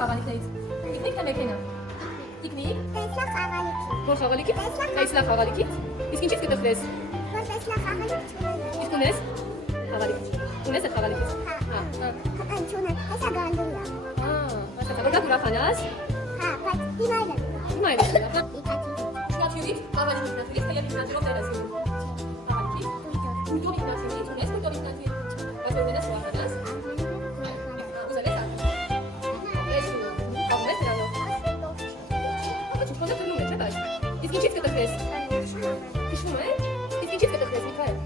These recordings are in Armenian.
խաղալիքներից։ Տիկնիկ թե մեքենա։ Տիկնիկ։ Տեսլա խաղալիքի։ Որ խաղալիքի։ Տեսլա խաղալիքից։ Իսկ ինչից կտխրես։ Որ տեսլա խաղալիք չունեն։ Իսկ ունես։ Խաղալիք։ Ունես այդ խաղալիքից։ Չունեն, հեսա գանդուլա։ Ասա, որ դա ուրախանաս։ Բայց հիմա էլ է։ Հիմա էլ է։ Իքաթի։ Շնաչյուրից, խաղալիքի շնաչյուրից, թե և շնաչյուրով դերես։ Խաղալիքի։ Ուտյուրի շնաչյուրից, ունես ուտյուրի շնաչյուրից։ Բայց որ ունես ուրախանաս։ Ուզել ես ակը։ Ես ու, կաղում ես դրանով։ Ապա չուքոնը թրնում է, չէ դաշ։ Իսկ ինչից կտխրես։ Կշվում է։ Իսկ ինչից կտխրես, Միքայել։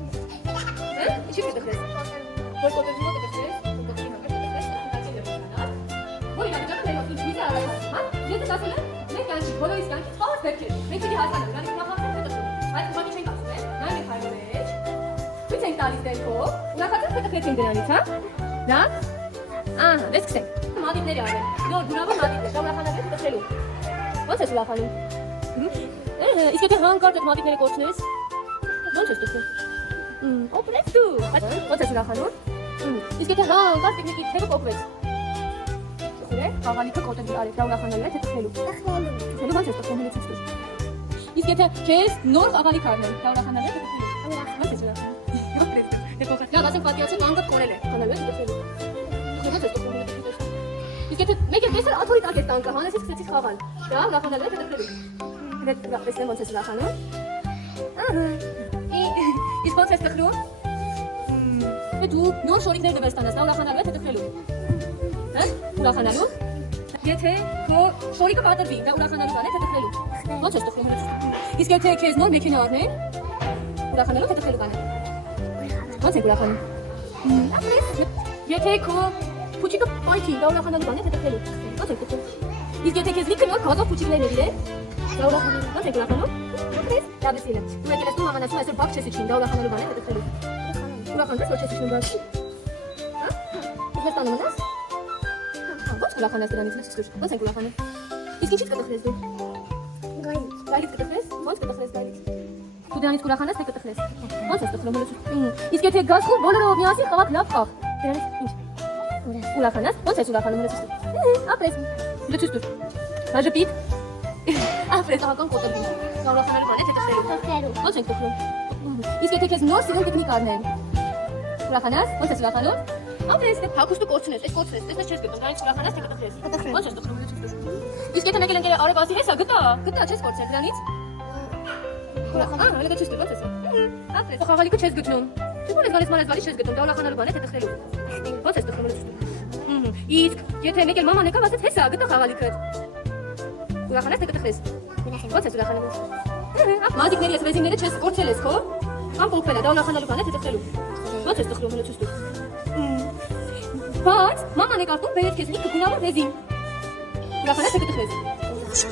Ինչից կտխրես։ Որ կոտորի մոտ կտխրես, կոտորի համար կտխրես, կտացի լրվանալ։ Որ իրավիճակը մեր ոտուր վիզա արակած, հա։ Եթե ասել եմ, մենք կանչիկ, բոլորիս կանչիկ խաղս պետք է։ Մենք պիտի հասանանք, դրանից ուրախացած կտխրում։ Այդ ուղղակի չենք ասում, նայ մենք հայրո մեջ։ Ցույց ենք տալիս դերքով, ուրախացած կտխրեցինք դրանից, հա։ Դա։ Ահա, դե սկսենք։ Մատիտների արել։ Նոր բուրավոր մատիտներ, դա ուրախանալ է կտխրելու։ Ո՞նց ես ուրախանում։ Իսկ եթե հանկարծ այդ մատիտները կորցնես, ո՞նց ես տխրում։ Օգնես դու։ Ո՞նց ես ուրախանում։ Իսկ եթե հանկարծ տեխնիկի թևը կոկվեց։ Տխրե, խաղալիքը կոտորի արել, դա ուրախանալու է թե տխրելու։ Տխրելու։ Տխրելու ո՞նց ես տխրում, հենց ցույց տուր։ Իսկ եթե քեզ նոր խաղալիք առնեն, դա ուրախանալու է թե տխրելու։ Ո՞նց ես ուրախանում։ Լավ, ասենք պատիացին անգամ կորել է, խանալու է թե տխրելու։ Ո՞նց ես տխրում, հենց ցույց տուր։ Իսկ եթե մեկ էլ տեսար աթորի տակ է տանկը, հանեցի սկսեցի խաղալ, դա ուրախանալու է թե տխրելու։ Դե տեսնեմ ոնց ես ուրախանում։ Ահա։ Իսկ ոնց ես տխրում։ Դու նոր շորիկներ դվեր ստանաս, դա ուրախանալու է թե տխրելու։ Հա՞, ուրախանալու։ Եթե քո շորիկը պատրվի, դա ուրախանալու բան է թե տխրելու։ Ոնց ես տխրում։ Իսկ եթե քեզ նոր մեքենա առնեն, ուրախանալու թե տխրելու բան է։ Ոնց ես ուրախանում։ Եթե քո փուչիկը պայթի, դա ուրախանալու բան է թե տխրելու։ Ոնց ես տխրում։ Իսկ եթե քեզ լիքը նոր գազով փուչիկներ ներիր, դա ուրախանալու, ոնց ես ուրախանում։ Դա դեսիլը։ Դու եկել ես դու մամանացում այսօր բակ չես իջնում, դա ուրախանալու բան է թե տխրելու։ Ուրախանալու ես որ չես իջնում բակ։ Հա։ Իսկ ես տանում ես։ Ո՞նց ուրախանաս դրանից լույս ցույց։ Ո՞նց ենք ուրախանում։ Իսկ ինչից կտխրես դու։ Գայից։ Գայից կտխրես։ Ո՞նց կտխրես գայից։ Դու դրանից ուրախանաս թե կտխրես։ Ո՞նց ես տխրում լույս։ Իսկ եթե գազ խով բոլորով միասին խաղաք լավ խաղ։ Դրանից ինչ։ Ուրախանաս։ Ո՞նց ես ուրախանում լույս։ Ապրես։ Լույս ցույց։ Բաժպիտ։ Ապրես ահական կոտորվի։ Դա ուրախանալու բան է թե տխրելու։ Տխրելու։ Ո՞նց ենք տխրում։ Իսկ եթե քեզ նոր սիրուն տեխնիկ առնեն։ Ուրախանաս։ Ո՞նց ես ուրախանում։ Ապրես, հագուստը կորցնես, այս կորցնես, տեսնես չես գտնում, դրանից ուրախանաս թե կտխրես։ Ո՞նց ես տխրում լույս ցույց։ Իսկ եթե մեկ էլ ընկերը արևասի հեսա գտա չես կորցրել դրանից։ Ահա, հələ չես դու ո՞նց ես։ Ապրես, խաղալիքը չես գտնում։ Դու ո՞նց գալիս մանես չես գտնում, դա ուրախանալու բան է թե տխրելու։ Ո՞նց ես տխրում լույս ցույց։ Իսկ եթե մեկ էլ մաման եկավ ասեց հեսա գտա խաղալիքը։ Ուրախանաս թե կտխրես։ Ո՞նց ես ուրախանում։ Մազիկների ես ռեզինները չես կորցրել ես քո։ Կամ փոխվել է, դա ուրախանալու բան է թե տխրելու։ Ո՞նց ես տխրում լույս ցույց։ Բայց մաման եկարտում բերեց քեզ լիքը գունավոր ռեզին։ Ուրախանաս թե կտխրես։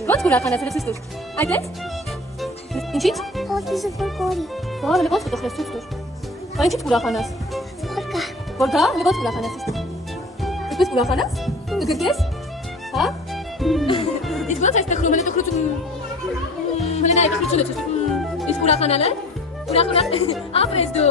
Ո՞նց ուրախանաս լույս ցույց։ Այդ է։ Ինչի՞ց։ Հոսպիսը ֆորկորի։ Դա լավ ո՞նց կտխրես ցույց տուր։ Բայց ինչի՞ց ուրախանաս։ Ֆորկա։ Որ դա լավ ո՞նց ուրախանաս ցույց տուր։ Ինչպես ուրախանաս։ Դգրկես։ Հա։ Իսկ ո՞նց ես տխրում, հələ տխրություն։ Հələ նայ տխրությունը ցույց տուր։ Իսկ ուրախանալը։ Ուրախանալ։ Ապրես դու։